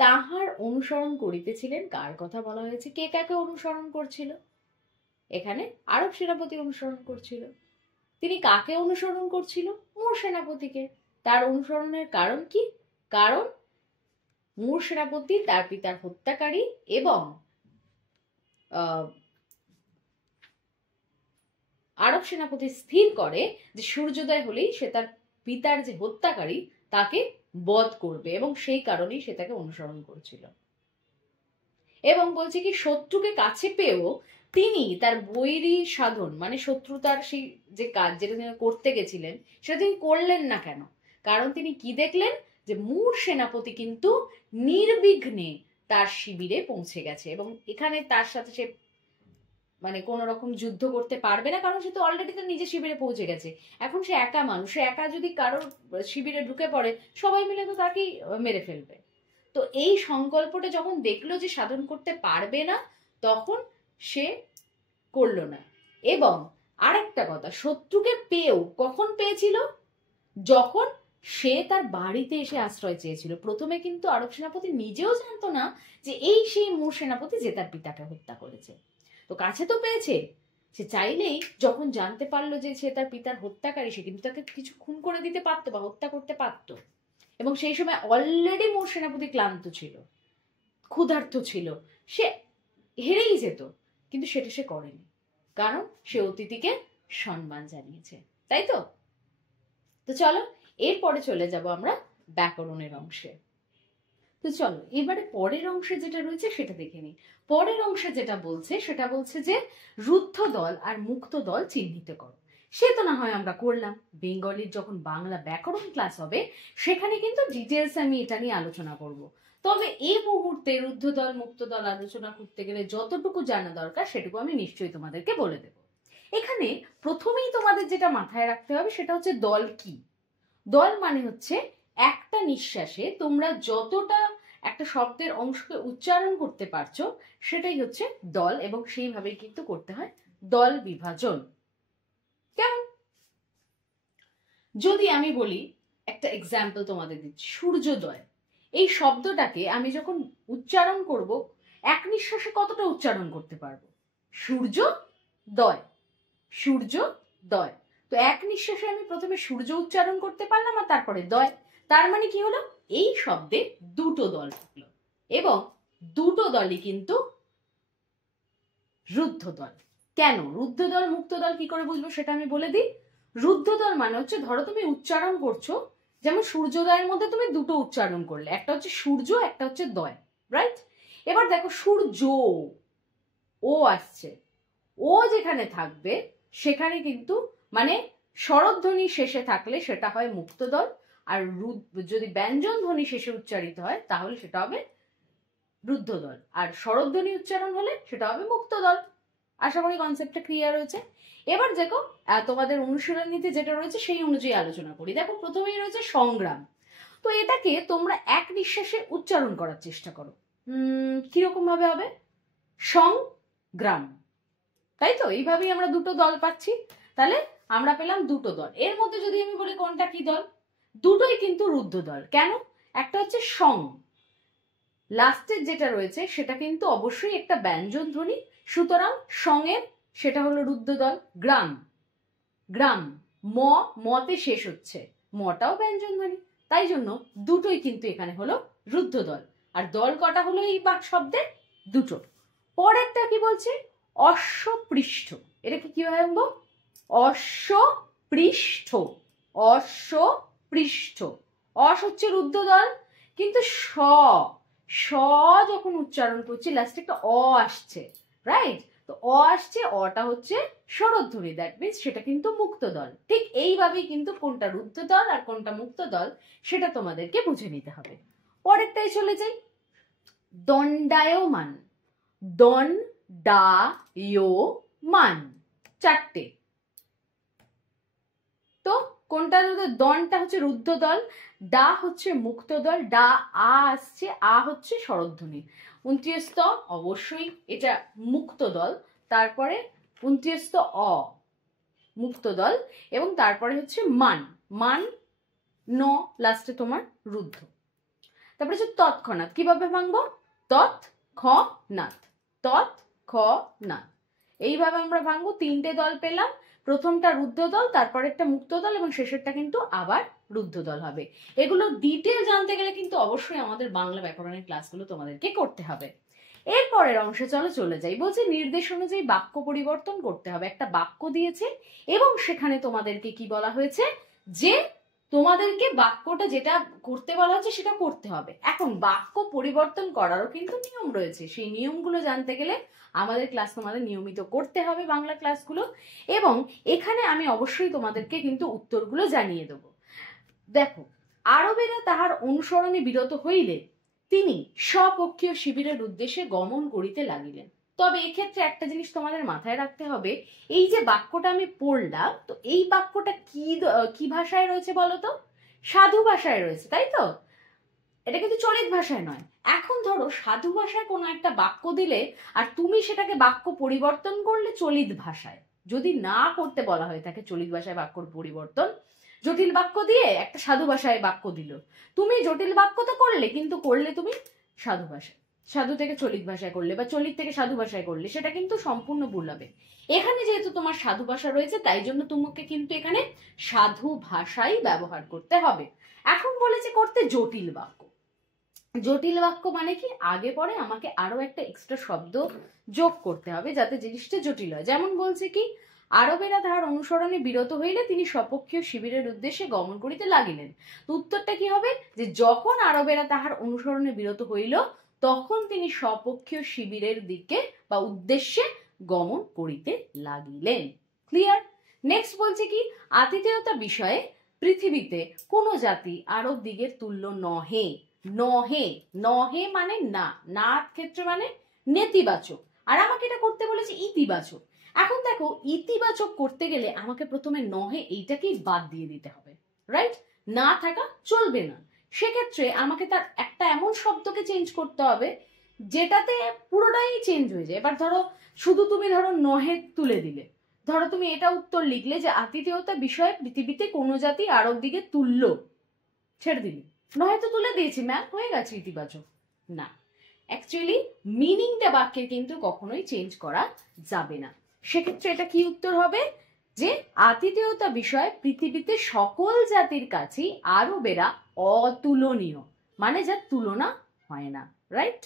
তাহার অনুসরণ করিতেছিলেন। কার কথা বলা হয়েছে? কে কাকে অনুসরণ করছিল? এখানে আরব সেনাপতি অনুসরণ করছিল। তিনি কাকে অনুসরণ করছিল? মুর সেনাপতিকে। তার অনুসরণের কারণ কি? কারণ মুর সেনাপতি তার পিতার হত্যাকারী এবং আরব সেনাপতি স্থির করে যে সূর্যোদয় হলেই সে তার পিতার যে হত্যাকারী তাকে বধ করবে এবং সেই কারণেই সে তাকে অনুসরণ করছিল। এবং বলছে কি, শত্রুকে কাছে পেয়েও তিনি তার বৈরী সাধন মানে শত্রুতার সেই যে কাজ যেটা তিনি করতে গেছিলেন সেটা তিনি করলেন না। কেন? কারণ তিনি কি দেখলেন, যে মুর সেনাপতি কিন্তু নির্বিঘ্নে তার শিবিরে পৌঁছে গেছে এবং এখানে তার সাথে সে মানে কোন রকম যুদ্ধ করতে পারবে না, কারণ সে তো অলরেডি তার নিজের শিবিরে পৌঁছে গেছে। এখন সে একা মানুষ, সে একা যদি কারোর শিবিরে ঢুকে পড়ে সবাই মিলে তো তাকেই মেরে ফেলবে। তো এই সংকল্পটা যখন দেখলো যে সাধন করতে পারবে না, তখন সে করলো না। এবং আরেকটা কথা, শত্রুকে পেয়েও কখন পেয়েছিল? যখন সে তার বাড়িতে এসে আশ্রয় চেয়েছিল। প্রথমে কিন্তু আরব সেনাপতি নিজেও জানতো না যে এই সেই মুর সেনাপতি যে তার পিতাকে হত্যা করেছে। তো কাছে তো পেয়েছে, সে চাইলেই যখন জানতে পারলো যে সে তার পিতার হত্যাকারী, সে কিন্তু তাকে কিছু খুন করে দিতে পারতো বা হত্যা করতে পারতো। এবং সেই সময় অলরেডি মুর সেনাপতি ক্লান্ত ছিল, ক্ষুধার্ত ছিল, সে হেরেই যেত, কিন্তু সেটা সে করেনি, কারণ সে অতিথিকে সম্মান জানিয়েছে। তাই তো? তো চলো এরপরে চলে যাব আমরা ব্যাকরণের অংশে। তো চলো এবারে পরের অংশে যেটা রয়েছে সেটা দেখে নিই। পরের অংশে যেটা বলছে সেটা বলছে যে রুদ্ধ দল আর মুক্ত দল চিহ্নিত করো। সে তো না হয় আমরা করলাম, বেঙ্গলির যখন বাংলা ব্যাকরণ ক্লাস হবে সেখানে কিন্তু ডিটেলস আমি এটা নিয়ে আলোচনা করব। তবে এই মুহূর্তে রুদ্ধ দল মুক্ত দল আলোচনা করতে গেলে যতটুকু জানা দরকার সেটুকু আমি নিশ্চয়ই তোমাদেরকে বলে দেব। এখানে প্রথমেই তোমাদের যেটা মাথায় রাখতে হবে সেটা হচ্ছে দল কি। দল মানে হচ্ছে একটা নিঃশ্বাসে তোমরা যতটা একটা শব্দের অংশকে উচ্চারণ করতে পারছো সেটাই হচ্ছে দল, এবং সেইভাবেই কিন্তু করতে হয় দল বিভাজন। কেমন? যদি আমি বলি, একটা এক্সাম্পল তোমাদের দিচ্ছি, সূর্যোদয়। এই শব্দটাকে আমি যখন উচ্চারণ করব এক নিঃশ্বাসে কতটা উচ্চারণ করতে পারবো? সূর্যোদয়, সূর্যোদয়। তো এক নিঃশ্বাসে আমি প্রথমে সূর্য উচ্চারণ করতে পারলাম আর তারপরে দয়। তার মানে কি হলো? এই শব্দে দুটো দল থাকলো। এবং দুটো দলই কিন্তু রুদ্ধ দল। কেন রুদ্ধ দল মুক্ত দল কি করে বুঝবো সেটা আমি বলে দিই। রুদ্ধ দল মানে হচ্ছে ধরো তুমি উচ্চারণ করছো, যেমন সূর্যোদয়ের মধ্যে তুমি দুটো উচ্চারণ করলে, একটা হচ্ছে সূর্য, একটা হচ্ছে দয়, রাইট? এবার দেখো সূর্য ও আসছে, ও যেখানে থাকবে সেখানে কিন্তু মানে স্বরধ্বনি শেষে থাকলে সেটা হয় মুক্ত দল, আর যদি ব্যঞ্জন ধ্বনি শেষে উচ্চারিত হয় তাহলে সেটা হবে রুদ্ধ দল, আর স্বরধ্বনি উচ্চারণ হলে সেটা হবে মুক্ত দল। আশা করি কনসেপ্টটা ক্লিয়ার হয়েছে। এবার দেখো তোমাদের অনুশীলনীতে যেটা রয়েছে সেই অনুযায়ী আলোচনা করি। দেখো প্রথমেই রয়েছে সংগ্রাম। তো এটাকে তোমরা এক নিঃশ্বাসে উচ্চারণ করার চেষ্টা করো। কিরকম ভাবে হবে? সংগ্রাম, তাই তো? এইভাবেই আমরা দুটো দল পাচ্ছি। তাহলে আমরা পেলাম দুটো দল। এর মধ্যে যদি আমি বলি কোনটা কি দল, দুটোই কিন্তু রুদ্ধ দল। কেন? একটা হচ্ছে সং, লাস্টের যেটা রয়েছে সেটা কিন্তু অবশ্যই একটা ব্যঞ্জন ধ্বনি, সুতরাং সঙের সেটা হলো রুদ্ধ দল। গ্রাম, গ্রাম মতে শেষ হচ্ছে, মটাও ব্যঞ্জন ধ্বনি, তাই জন্য দুটোই কিন্তু এখানে হলো রুদ্ধ দল। আর দল কটা হলো এই শব্দে? দুটো। পরেরটা কি বলছে? অশ্বপৃষ্ঠ। এটাকে কিভাবে আনবো? অশ্বপৃষ্ঠ, অশ্বপৃষ্ঠ। অস হচ্ছে রুদ্ধ দল, কিন্তু স যখন উচ্চারণ করছি লাস্টে একটা অ আসছে, রাইট? তো অ আসছে, অটা হচ্ছে স্বরধ্বনি, দ্যাট মিনস সেটা কিন্তু মুক্ত দল। ঠিক এইভাবেই কিন্তু কোনটা রুদ্ধ দল আর কোনটা মুক্ত দল সেটা তোমাদেরকে বুঝে নিতে হবে। পরেরটাই চলে যাই, দণ্ডায়মান। দণ্ডায়মান, চারটে। তো কোনটা? দনটা হচ্ছে রুদ্ধ দল, ডা হচ্ছে মুক্ত দল, ডা আ আসছে, আ হচ্ছে স্বরধ্বনি। 29 অবশ্যই এটা মুক্ত দল, তারপরে 29 অ মুক্ত দল, এবং তারপরে হচ্ছে মান, মান ন লাস্টে তোমার রুদ্ধ। তারপরে হচ্ছে তৎক্ষণাৎ। কিভাবে ভাঙবো? তৎ খ নাথ, তৎ খ নাথ, এইভাবে আমরা ভাঙবো। তিনটে দল পেলাম, প্রথমটা রুদ্ধ দল, তারপর একটা মুক্ত দল, এবং শেষেরটা কিন্তু আবার রুদ্ধ দল হবে। এগুলো ডিটেল জানতে গেলে কিন্তু অবশ্যই আমাদের বাংলা ব্যাকরণের ক্লাসগুলো তোমাদেরকে করতে হবে। এরপরের অংশে চলে যাই। বলছে নির্দেশ অনুযায়ী বাক্য পরিবর্তন করতে হবে। একটা বাক্য দিয়েছে এবং সেখানে তোমাদেরকে কি বলা হয়েছে যে তোমাদেরকে বাক্যটা যেটা করতে বলা হচ্ছে সেটা করতে হবে। এখন বাক্য পরিবর্তন করারও কিন্তু নিয়ম রয়েছে, সেই নিয়মগুলো জানতে গেলে আমাদের ক্লাস তোমাদের নিয়মিত করতে হবে, বাংলা ক্লাসগুলো। এবং এখানে আমি অবশ্যই তোমাদেরকে কিন্তু উত্তরগুলো জানিয়ে দেব। দেখো, আরবেরা তাহার অনুসরণে বিরত হইলে তিনি স্বপক্ষীয় শিবিরের উদ্দেশ্যে গমন করিতে লাগিলেন। তবে এক্ষেত্রে একটা জিনিস তোমাদের মাথায় রাখতে হবে, এই যে বাক্যটা আমি পড়লাম, তো এই বাক্যটা কি ভাষায় রয়েছে বলতো? সাধু ভাষায় রয়েছে, তাই তো? এটা কিন্তু চলিত ভাষায় নয়। এখন ধরো সাধু ভাষায় কোনো একটা বাক্য দিলে আর তুমি সেটাকে বাক্য পরিবর্তন করলে চলিত ভাষায়, যদি না করতে বলা হয়ে থাকে চলিত ভাষায় বাক্যর পরিবর্তন, জটিল বাক্য দিয়ে একটা সাধু ভাষায় বাক্য দিল, তুমি জটিল বাক্য তো করলে, কিন্তু করলে তুমি সাধু ভাষায়, সাধু থেকে চলিত ভাষায় করলে বা চলিত থেকে সাধু ভাষায় করলে, সেটা কিন্তু সম্পূর্ণ ভুল হবে। এখানে যেহেতু তোমার সাধু ভাষা রয়েছে তাই জন্য তোমাকে কিন্তু এখানে সাধু ভাষাই ব্যবহার করতে হবে। এখন বলেছে করতে জটিল বাক্য। জটিল বাক্য মানে কি? আগে পরে আমাকে আরো একটা এক্সট্রা শব্দ যোগ করতে হবে যাতে জিনিসটা জটিল হয়। যেমন বলছে কি, আরবেরা তাহার অনুসরণে বিরত হইলে তিনি স্বপক্ষীয় শিবিরের উদ্দেশ্যে গমন করিতে লাগিলেন। তো উত্তরটা কি হবে? যে যখন আরবেরা তাহার অনুসরণে বিরত হইল তখন তিনি স্বপক্ষীয় শিবিরের দিকে বা উদ্দেশ্যে গমন করিতে লাগিলেন। ক্লিয়ার? নেক্সট বলছে কি, আতিথেয়তা বিষয়ে পৃথিবীতে কোন জাতি আরব দিগের তুল্য নহে। নহে, নহে মানে না, না ক্ষেত্র মানে নেতিবাচক, আর আমাকে এটা করতে বলেছে ইতিবাচক। এখন দেখো, ইতিবাচক করতে গেলে আমাকে প্রথমে নহে এইটাকেই বাদ দিয়ে দিতে হবে, রাইট? না থাকা চলবে না। সেক্ষেত্রে আমাকে তার একটা এমন শব্দকে চেঞ্জ করতে হবে যেটাতে পুরোটাই চেঞ্জ হয়ে যায়। এবার ধরো শুধু তুমি ধরো নহে তুলে দিলে, ধরো তুমি এটা উত্তর লিখলে যে আতিথেয়তা বিষয়ে পৃথিবীতে কোনো জাতি আরব দিকে তুল্য, ছেড়ে দিলি, নয় তো তুলে দিয়েছি ম্যাম, হয়ে গেছে ইতিবাচক। না, অ্যাকচুয়ালি মিনিংটা বাক্যের কিন্তু কখনোই চেঞ্জ করা যাবে না। সেক্ষেত্রে এটা কি উত্তর হবে? যে আতিথেয়তা বিষয় পৃথিবীতে সকল জাতির কাছেই আরবেরা অতুলনীয়, মানে যার তুলনা হয় না, রাইট?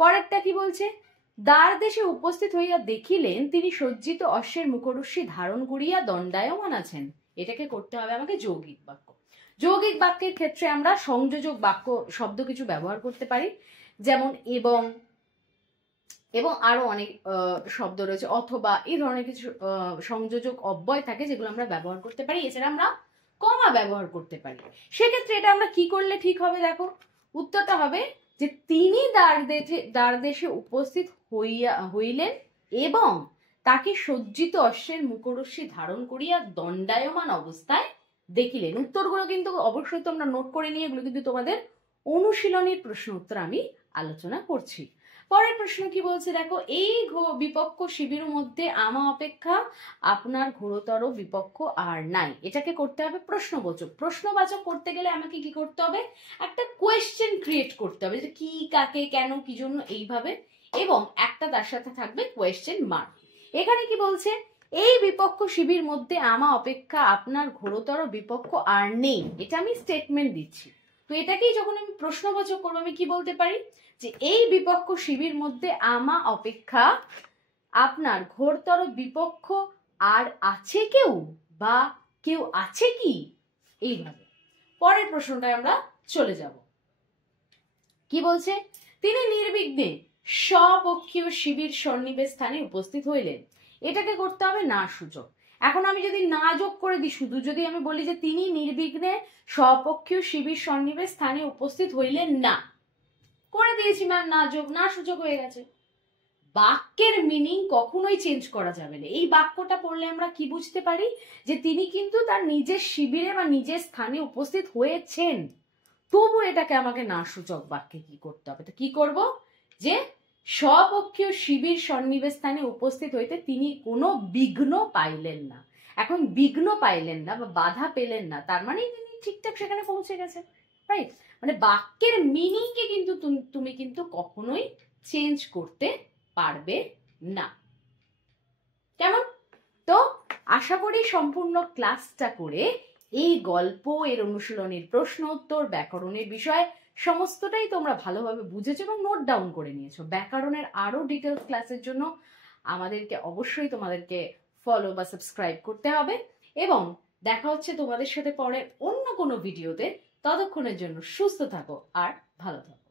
পরেরটা কি বলছে, দ্বার দেশে উপস্থিত হইয়া দেখিলেন তিনি সজ্জিত অশ্বের মুখরশ্মি ধারণ করিয়া দণ্ডায়মান আছেন। এটাকে করতে হবে আমাকে যৌগিক বাক্য। যৌগিক বাক্যের ক্ষেত্রে আমরা সংযোজক বাক্য শব্দ কিছু ব্যবহার করতে পারি, যেমন এবং, এবং আরো অনেক শব্দ রয়েছে, অথবা এই ধরনের কিছু সংযোজক অব্যয় থাকে যেগুলো আমরা ব্যবহার করতে পারি। এছাড়া আমরা কমা ব্যবহার করতে পারি। সেক্ষেত্রে এটা আমরা কি করলে ঠিক হবে, দেখো উত্তরটা হবে যে তিনি দ্বার দেশে উপস্থিত হইলেন এবং তাকে সজ্জিত অশ্বের মুখরশ্মি ধারণ করিয়া দণ্ডায়মান অবস্থায় দেখিলেন। উত্তরগুলো কিন্তু অবশ্যই তোমরা নোট করে নিয়ে, এগুলো কিন্তু তোমাদের অনুশীলনের প্রশ্ন উত্তর আমি আলোচনা করছি। পরের প্রশ্ন কি বলছে দেখো, এই বিপক্ষ শিবিরের মধ্যে আমা অপেক্ষা আপনার ঘোরতর বিপক্ষ আর নাই। এটাকে করতে হবে প্রশ্নবাচক। প্রশ্নবাচক করতে গেলে আমাকে কি করতে হবে, একটা কোয়েশ্চেন ক্রিয়েট করতে হবে, যে কি, কাকে, কেন, কি জন্য, এইভাবে, এবং একটা তার সাথে থাকবে কোয়েশ্চেন মার্ক। এখানে কি বলছে, এই বিপক্ষ শিবির মধ্যে আমা অপেক্ষা আপনার ঘোরতর বিপক্ষ আর নেই। এটা আমি স্টেটমেন্ট দিচ্ছি। তো এটাকেই যখন আমি প্রশ্নবাচক করবো আমি কি বলতে পারি, যে এই বিপক্ষ শিবির মধ্যে আমা অপেক্ষা আপনার ঘোরতর বিপক্ষ আর আছে কেউ, বা কেউ আছে কি, এইভাবে। পরের প্রশ্নটায় আমরা চলে যাব। কি বলছে, তিনি নির্বিঘ্নে স্বপক্ষীয় শিবির সন্নিবেশ স্থানে উপস্থিত হইলেন। এটাকে করতে হবে না সূচক। এখন আমি যদি না যোগ করে দিই, শুধু যদি আমি বলি যে তিনি নির্বিঘ্নে স্বপক্ষীয় শিবির সন্নিবেশ স্থানে উপস্থিত হইলেন না, করে দিয়েছি ম্যাম না যোগ, না সূচক হয়ে গেছে। বাক্যের মিনিং কখনোই চেঞ্জ করা যাবে না। এই বাক্যটা পড়লে আমরা কি বুঝতে পারি, যে তিনি কিন্তু তার নিজের শিবিরে বা নিজের স্থানে উপস্থিত হয়েছেন, তবু এটাকে আমাকে না সূচক বাক্যে কি করতে হবে। তো কি করব, যে স্বপক্ষীয় শিবির সন্নিবেশ স্থানে উপস্থিত হইতে তিনি কোনো বিঘ্ন পাইলেন না। এখন বিঘ্ন পাইলেন না বা বাধা পেলেন না, তার মানে তিনি ঠিকঠাক সেখানে পৌঁছে গেছেন, রাইট? মানে বাক্যের মিনিংকে কিন্তু তুমি কিন্তু কখনোই চেঞ্জ করতে পারবে না। কেমন? তো আশা করি সম্পূর্ণ ক্লাসটা করে এই গল্প, এর অনুশীলনের প্রশ্ন উত্তর, ব্যাকরণের বিষয় সমস্তটাই তোমরা ভালোভাবে বুঝেছো এবং নোট ডাউন করে নিয়েছো। ব্যাকরণের আরো ডিটেলস ক্লাসের জন্য আমাদেরকে অবশ্যই তোমাদেরকে ফলো বা সাবস্ক্রাইব করতে হবে, এবং দেখা হচ্ছে তোমাদের সাথে পরে অন্য কোনো ভিডিওতে। ততক্ষণের জন্য সুস্থ থাকো আর ভালো থাকো।